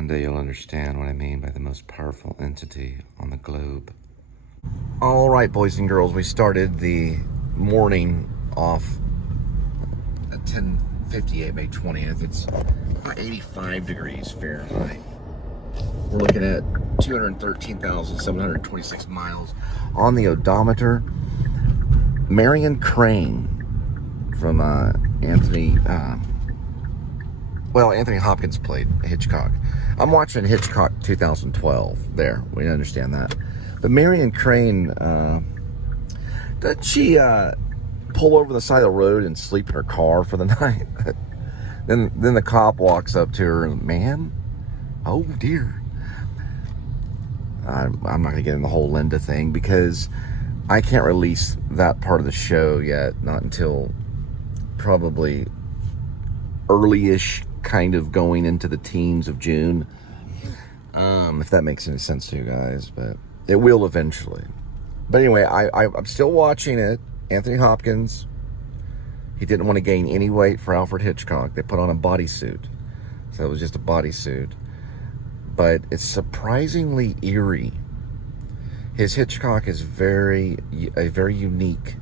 One day you'll understand what I mean by the most powerful entity on the globe. All right, boys and girls, we started the morning off at 10:58, May 20th. It's about 85 degrees Fahrenheit. We're looking at 213,726 miles on the odometer. Marion Crane from Anthony Hopkins played Hitchcock. I'm watching Hitchcock 2012 there. We understand that. But Marion Crane, doesn't she pull over the side of the road and sleep in her car for the night? then the cop walks up to her and, ma'am, oh dear. I'm not going to get in the whole Linda thing because I can't release that part of the show yet, not until probably early-ish, kind of going into the teens of June. If that makes any sense to you guys, but it will eventually. But anyway, I'm still watching it. Anthony Hopkins, he didn't want to gain any weight for Alfred Hitchcock. They put on a bodysuit. So it was just a bodysuit. But it's surprisingly eerie. His Hitchcock is a very unique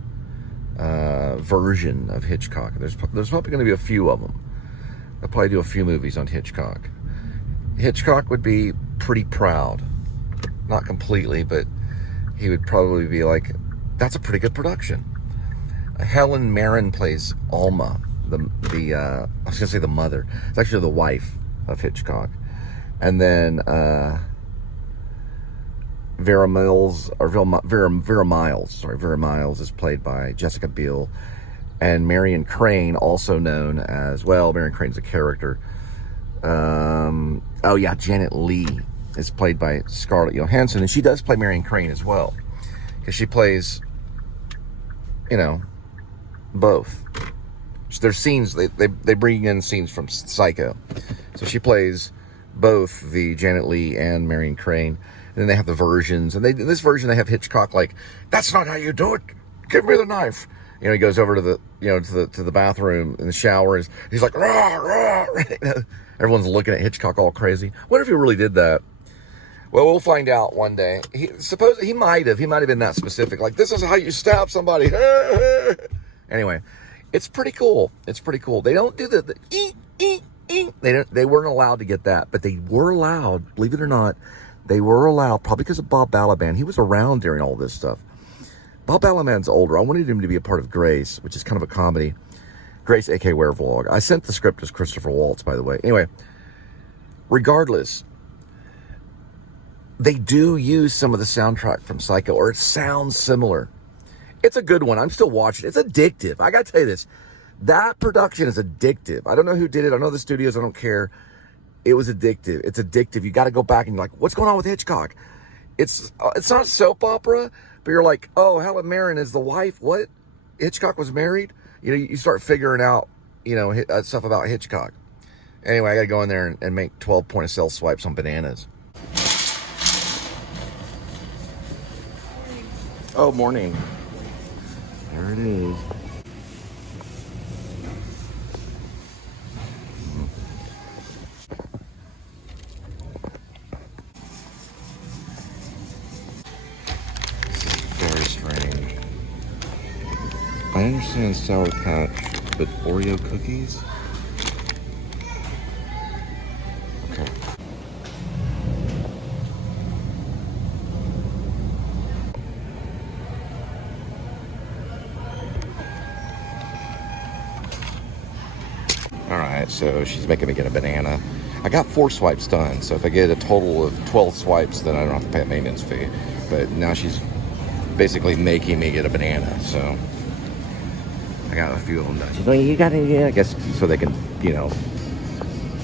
version of Hitchcock. There's probably going to be a few of them. They'll probably do a few movies on Hitchcock. Hitchcock would be pretty proud. Not completely, but he would probably be like, that's a pretty good production. Helen Mirren plays Alma, I was going to say the mother. It's actually the wife of Hitchcock. And then Vera Miles is played by Jessica Biel. And Marion Crane, also known as, well, Marion Crane's a character. Janet Leigh is played by Scarlett Johansson, and she does play Marion Crane as well, because she plays, both. There's scenes, they bring in scenes from Psycho. So she plays both the Janet Leigh and Marion Crane. And then they have the versions, and in this version they have Hitchcock like, that's not how you do it. Give me the knife. He goes over to the to the bathroom in the shower, and he's like, rah, rah. Everyone's looking at Hitchcock all crazy. What if he really did that? Well, we'll find out one day. He might have been that specific. Like, this is how you stab somebody. Anyway, it's pretty cool. They don't do the They weren't allowed to get that, but they were allowed. Believe it or not, they were allowed. Probably because of Bob Balaban. He was around during all this stuff. Bob Balaban's older. I wanted him to be a part of Grace, which is kind of a comedy. Grace, a.k.a. Werevlog. I sent the script as Christopher Waltz, by the way. Anyway, regardless, they do use some of the soundtrack from Psycho, or it sounds similar. It's a good one. I'm still watching it. It's addictive. I got to tell you this. That production is addictive. I don't know who did it. I know the studios. I don't care. It was addictive. It's addictive. You got to go back and you're like, what's going on with Hitchcock? It's not soap opera, but you're like, oh, Helen Mirren is the wife. What? Hitchcock was married? You start figuring out, stuff about Hitchcock. Anyway, I got to go in there and make 12 point-of-sale swipes on bananas. Oh, morning. There it is. Very strange. I understand Sour Patch, but Oreo cookies? Okay. Alright, so she's making me get a banana. I got 4 swipes done, so if I get a total of 12 swipes, then I don't have to pay a maintenance fee. But now she's basically making me get a banana, so I got a few of them done. She's like, you got it, I guess, so they can, so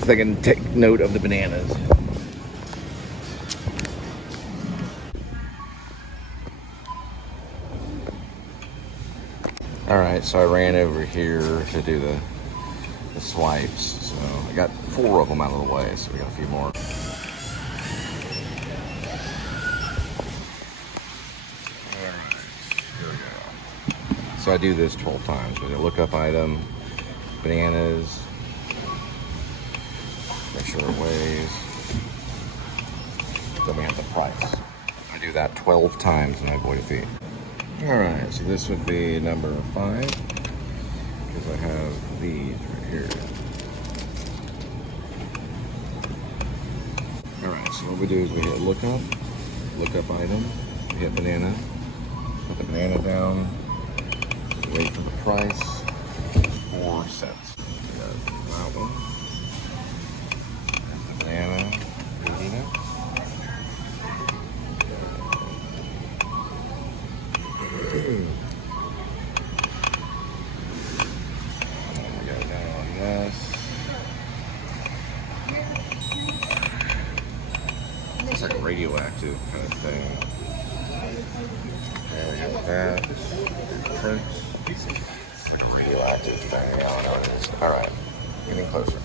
they can take note of the bananas. Alright, so I ran over here to do the swipes, so I got 4 of them out of the way, so we got a few more. So I do this 12 times. I look up item, bananas, make sure it weighs. price. I do that 12 times and I avoid a fee. Alright, so this would be number 5, because I have these right here. Alright, so what we do is we hit look up item, we hit banana, put the banana down, wait for the price, 4 cents. We got that one. And the banana, eating it. We got down on this. It's like a radioactive kind of thing. And we have that. Prints. It's like a radioactive thing. I don't know what it is. Alright, getting closer.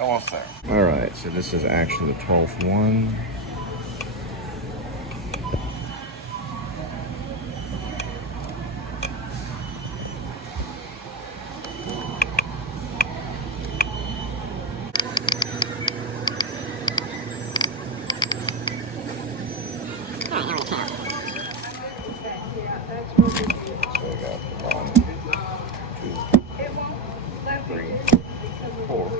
Almost there. Alright, so this is actually the 12th one. So we got 1, 2, 3, 4,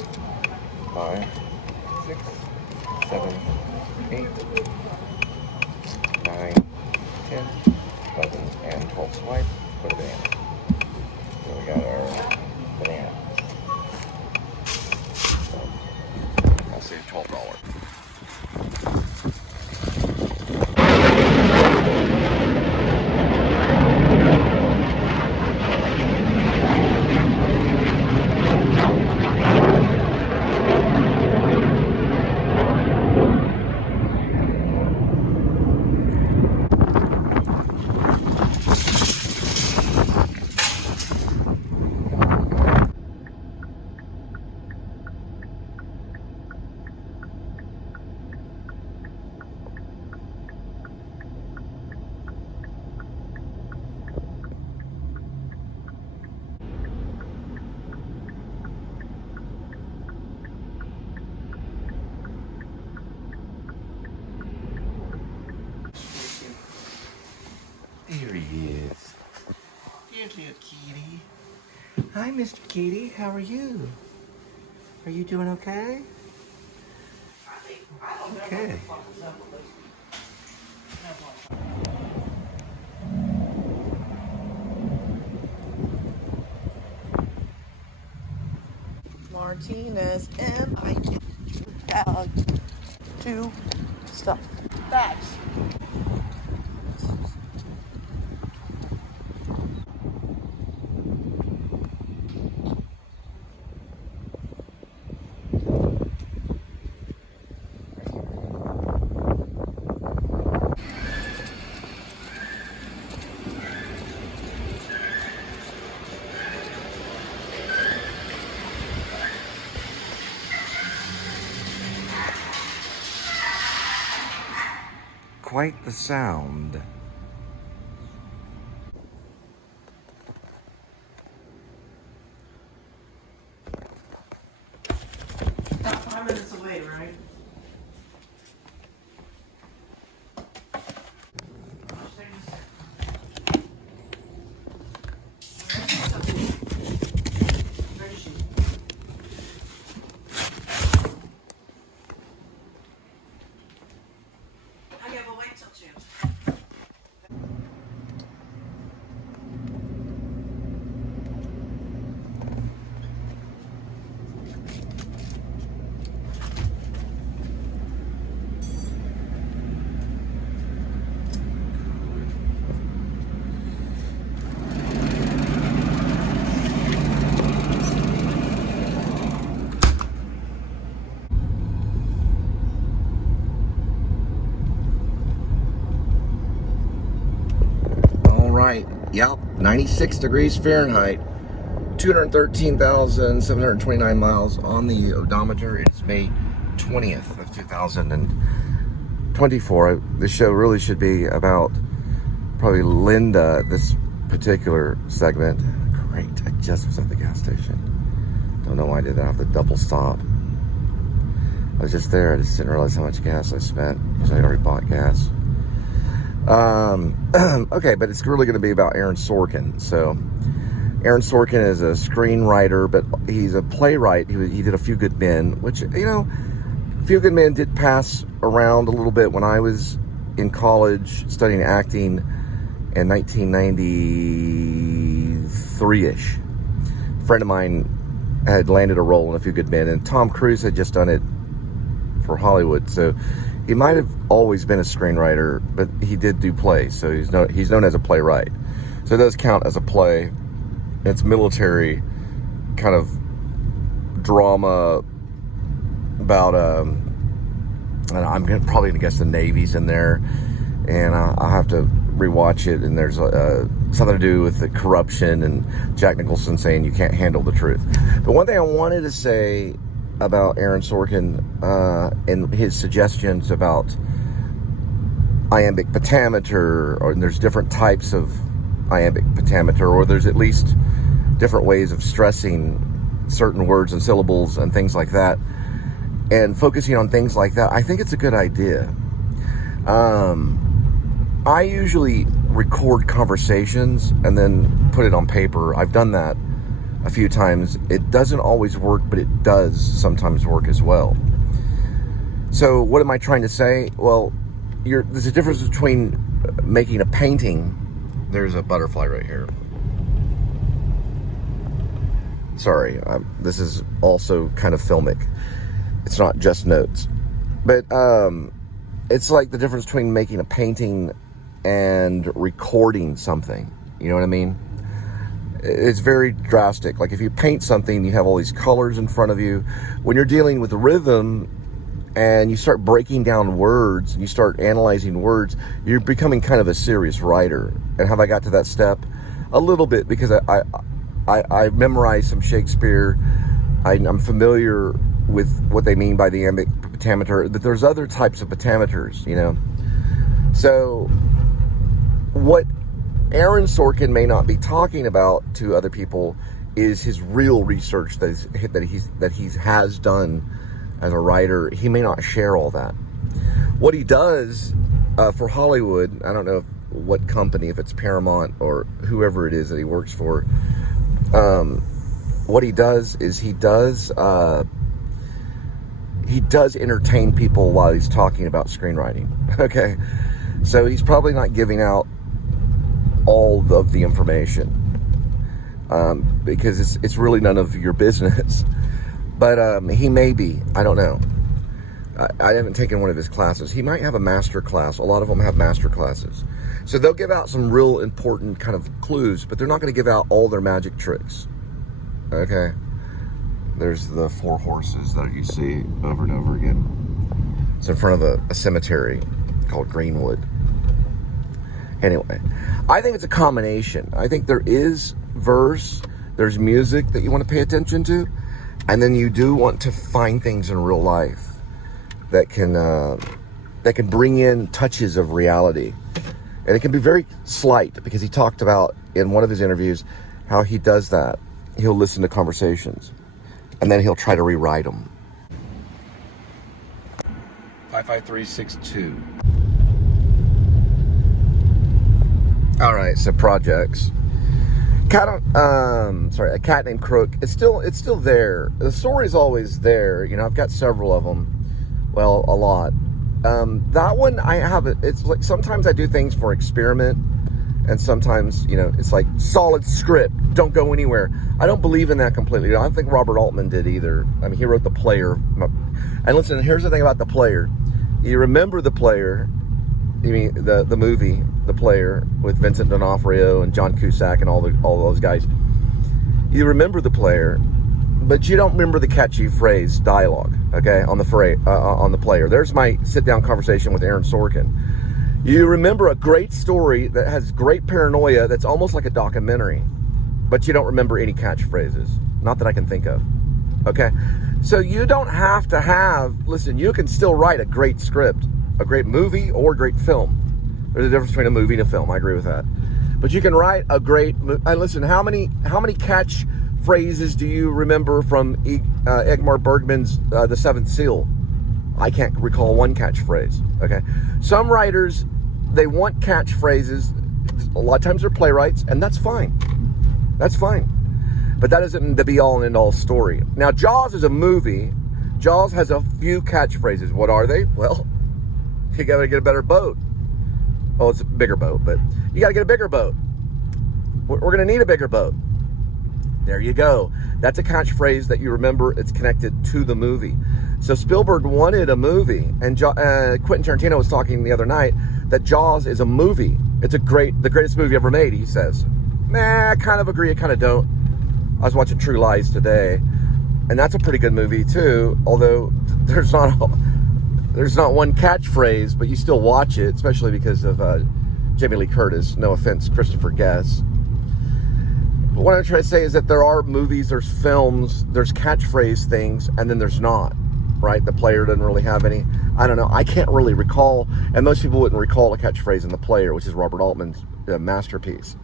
5, 6, 7, 8, 9, 10, 11, and 12 swipe. Put a banana. So we got our banana. So I'll save $12. There he is. There's little kitty. Hi, Mr. Kitty. How are you? Are you doing okay? Okay. Martinez and I have to stuff. That's Quite the sound. about 5 minutes away, right? Fahrenheit. Yep, 96 degrees Fahrenheit. 213,729 miles on the odometer. It's May 20th of 2024. This show really should be about probably Linda, this particular segment. Great, I just was at the gas station. Don't know why I did that. I have the double stop. I was just there. I just didn't realize how much gas I spent because I already bought gas. Okay, but it's really going to be about Aaron Sorkin. So Aaron Sorkin is a screenwriter, but he's a playwright. He did A Few Good Men, which, you know, A Few Good Men did pass around a little bit when I was in college studying acting in 1993-ish. A friend of mine had landed a role in A Few Good Men, and Tom Cruise had just done it for Hollywood. So he might have always been a screenwriter, but he did do plays, so he's known as a playwright. So it does count as a play. It's military kind of drama about I'm probably gonna guess the Navy's in there, and I'll have to rewatch it. And there's something to do with the corruption and Jack Nicholson saying you can't handle the truth. But one thing I wanted to say about Aaron Sorkin and his suggestions about iambic pentameter, or there's different types of iambic pentameter, or there's at least different ways of stressing certain words and syllables and things like that, and focusing on things like that, I think it's a good idea. I usually record conversations and then put it on paper. I've done that a few times. It doesn't always work, but it does sometimes work as well. So what am I trying to say? Well, there's a difference between making a painting. There's a butterfly right here. Sorry, this is also kind of filmic. It's not just notes. But it's like the difference between making a painting and recording something. You know what I mean? It's very drastic. Like if you paint something, you have all these colors in front of you. When you're dealing with rhythm and you start breaking down words and you start analyzing words, you're becoming kind of a serious writer. And have I got to that step? A little bit, because I memorized some Shakespeare. I'm familiar with what they mean by the iambic pentameter, but there's other types of pentameters, you know. So what Aaron Sorkin may not be talking about to other people is his real research that he has done as a writer. He may not share all that. What he does for Hollywood, I don't know what company, if it's Paramount or whoever it is that he works for, what he does is he does entertain people while he's talking about screenwriting. Okay, so he's probably not giving out all of the information because it's really none of your business. But he may be. I don't know. I haven't taken one of his classes. He might have a master class. A lot of them have master classes. So they'll give out some real important kind of clues, but they're not going to give out all their magic tricks. Okay? There's the 4 horses that you see over and over again. It's in front of a cemetery called Greenwood. Anyway, I think it's a combination. I think there is verse, there's music that you want to pay attention to, and then you do want to find things in real life that can bring in touches of reality. And it can be very slight, because he talked about in one of his interviews how he does that. He'll listen to conversations and then he'll try to rewrite them. 55362. All right, so projects. A Cat Named Crook. It's still there. The story's always there. You know, I've got several of them. Well, a lot. That one I have. It's like sometimes I do things for experiment, and sometimes, you know, it's like solid script. Don't go anywhere. I don't believe in that completely. I don't think Robert Altman did either. I mean, he wrote The Player. And listen, here's the thing about The Player. You remember The Player? You mean the movie The Player with Vincent D'Onofrio and John Cusack and all those guys? You remember The Player, but you don't remember the catchy phrase dialogue. Okay, on the Player. There's my sit-down conversation with Aaron Sorkin. You remember a great story that has great paranoia that's almost like a documentary, but you don't remember any catchphrases. Not that I can think of. Okay? So you don't have to have, listen, you can still write a great script, a great movie or a great film. There's a difference between a movie and a film. I agree with that. But you can write a great, and listen, how many catchphrases do you remember from Ingmar Bergman's The Seventh Seal? I can't recall one catchphrase, okay? Some writers, they want catchphrases. A lot of times they're playwrights, and that's fine. That's fine. But that isn't the be-all and end-all story. Now, Jaws is a movie. Jaws has a few catchphrases. What are they? Well, you gotta get a better boat. Oh, it's a bigger boat, but you gotta get a bigger boat. We're gonna need a bigger boat. There you go. That's a catchphrase that you remember. It's connected to the movie. So Spielberg wanted a movie, and Quentin Tarantino was talking the other night that Jaws is a movie. It's the greatest movie ever made, he says. Nah, I kind of agree, I kind of don't. I was watching True Lies today, and that's a pretty good movie too, although there's not one catchphrase, but you still watch it, especially because of Jamie Lee Curtis. No offense, Christopher Guest. But what I'm trying to say is that there are movies, there's films, there's catchphrase things, and then there's not, right? The Player doesn't really have any. I don't know. I can't really recall, and most people wouldn't recall a catchphrase in The Player, which is Robert Altman's masterpiece.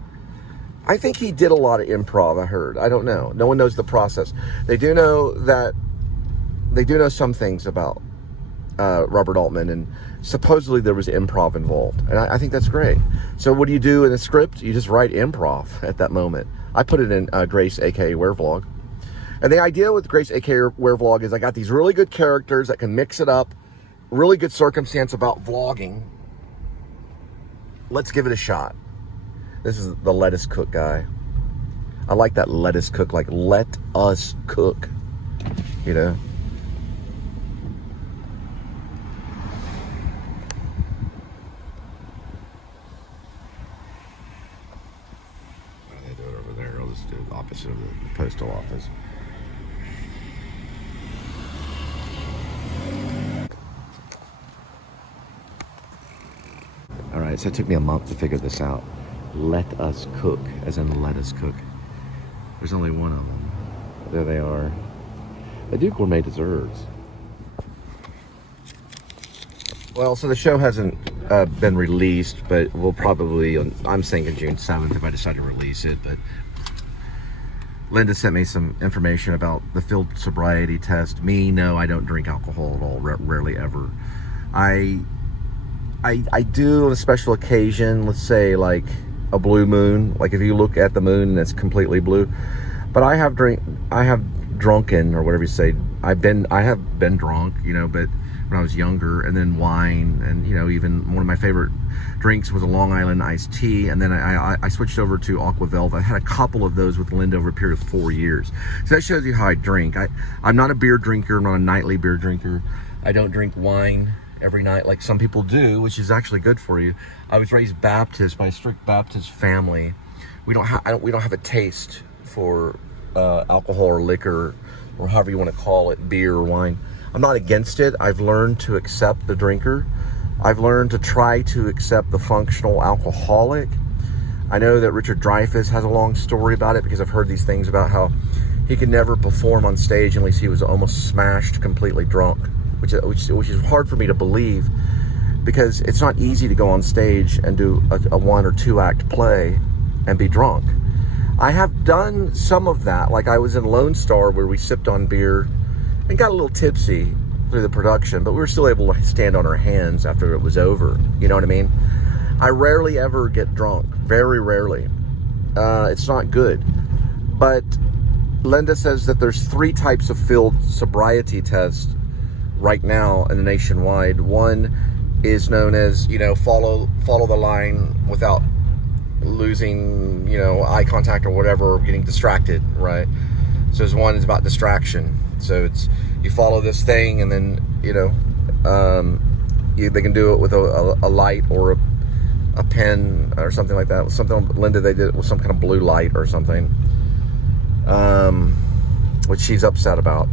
I think he did a lot of improv, I heard. I don't know. No one knows the process. They do know some things about Robert Altman, and supposedly there was improv involved. And I think that's great. So what do you do in a script? You just write improv at that moment. I put it in Grace, aka Werevlog. And the idea with Grace, aka Werevlog, is I got these really good characters that can mix it up. Really good circumstance about vlogging. Let's give it a shot. This is the lettuce cook guy. I like that lettuce cook, like let us cook, you know. Why do they do it over there? I'll just do the opposite of the postal office. All right, so it took me a month to figure this out. Let us cook, as in let us cook. There's only one of them. There they are. They do gourmet desserts. Well, so the show hasn't been released, but we'll probably, I'm thinking June 7th if I decide to release it, but Linda sent me some information about the field sobriety test. Me, no, I don't drink alcohol at all, rarely ever. I do on a special occasion, let's say like a blue moon, like if you look at the moon and it's completely blue. But I have drunken, or whatever you say. I have been drunk, you know, but when I was younger, and then wine, and you know, even one of my favorite drinks was a Long Island iced tea, and then I switched over to Aqua Velva. I had a couple of those with Linda over a period of 4 years. So that shows you how I drink. I'm not a beer drinker. I'm not a nightly beer drinker. I don't drink wine every night like some people do, which is actually good for you. I was raised Baptist by a strict Baptist family. We don't have a taste for alcohol or liquor, or however you want to call it, beer or wine. I'm not against it. I've learned to accept the drinker. I've learned to try to accept the functional alcoholic. I know that Richard Dreyfuss has a long story about it, because I've heard these things about how he could never perform on stage unless he was almost smashed, completely drunk. Which is hard for me to believe, because it's not easy to go on stage and do a 1 or 2 act play and be drunk. I have done some of that, like I was in Lone Star where we sipped on beer and got a little tipsy through the production, but we were still able to stand on our hands after it was over. You know what I mean? I rarely ever get drunk, very rarely. It's not good. But Linda says that there's 3 types of field sobriety tests right now in the nationwide. One is known as, you know, follow the line without losing, you know, eye contact or whatever, or getting distracted, right? So there's one is about distraction. So it's, you follow this thing, and then, you know, they can do it with a light or a pen or something like that. Something Linda, they did it with some kind of blue light or something, which she's upset about.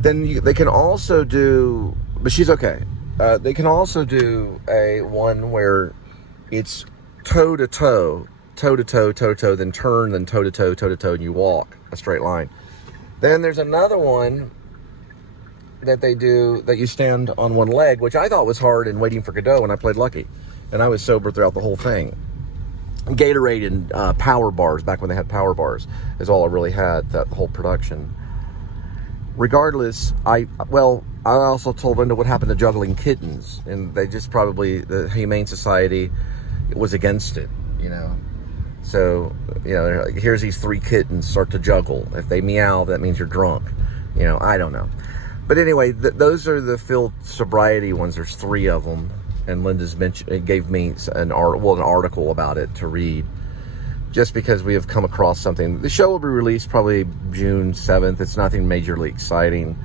Then they can also do, but she's okay. They can also do a one where it's toe to toe, toe to toe, toe to toe, then turn, then toe to toe, toe to toe, and you walk a straight line. Then there's another one that they do that you stand on one leg, which I thought was hard in Waiting for Godot when I played Lucky, and I was sober throughout the whole thing. Gatorade and power bars, back when they had power bars, is all I really had, that whole production. Regardless, I also told Linda what happened to juggling kittens, and they just probably, the Humane Society was against it, you know. So, you know, they're like, here's these 3 kittens, start to juggle. If they meow, that means you're drunk. You know, I don't know. But anyway, those are the field sobriety ones. There's 3 of them, and Linda's gave me an article about it to read, just because we have come across something. The show will be released probably June 7th. It's nothing majorly exciting.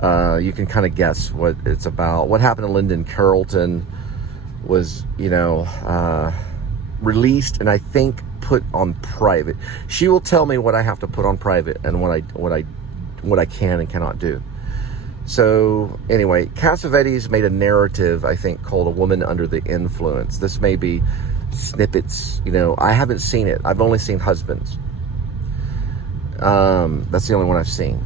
You can kind of guess what it's about. What happened to Linda Carrollton was, you know, released and I think put on private. She will tell me what I have to put on private and what I can and cannot do. So anyway, Cassavetes made a narrative, I think, called A Woman Under the Influence. This may be snippets, you know. I haven't seen it. I've only seen Husbands. That's the only one I've seen.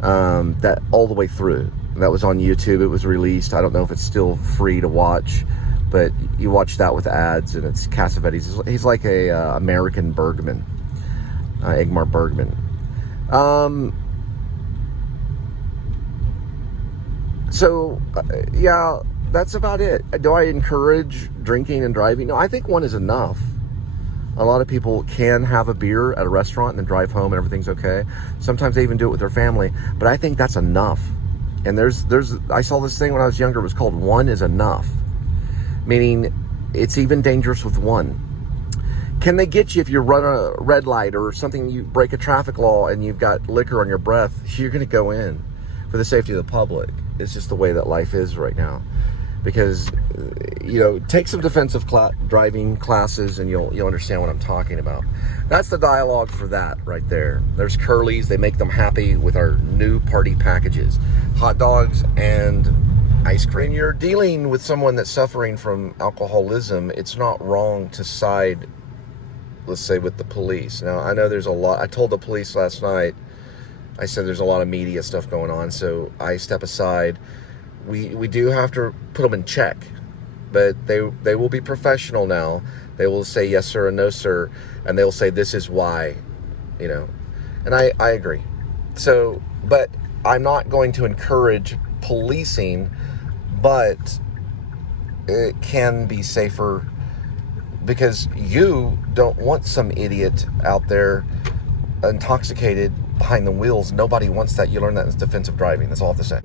That all the way through. That was on YouTube. It was released. I don't know if it's still free to watch, but you watch that with ads, and it's Cassavetes. He's like a American Bergman, Ingmar Bergman. Yeah, that's about it. Do I encourage drinking and driving? No, I think one is enough. A lot of people can have a beer at a restaurant and then drive home and everything's okay. Sometimes they even do it with their family, but I think that's enough. And I saw this thing when I was younger. It was called One is Enough, meaning it's even dangerous with one. Can they get you if you run a red light or something, you break a traffic law and you've got liquor on your breath? You're going to go in for the safety of the public. It's just the way that life is right now. Because, you know, take some defensive driving classes and you'll understand what I'm talking about. That's the dialogue for that right there. There's Curly's. They make them happy with our new party packages. Hot dogs and ice cream. When you're dealing with someone that's suffering from alcoholism, it's not wrong to side, let's say, with the police. Now, I know there's a lot. I told the police last night, I said there's a lot of media stuff going on, so I step aside. We do have to put them in check, but they will be professional now. They will say yes sir and no sir, and they'll say this is why, you know. And I agree. So, but I'm not going to encourage policing, but it can be safer, because you don't want some idiot out there intoxicated behind the wheels. Nobody wants that. You learn that in defensive driving. That's all I have to say.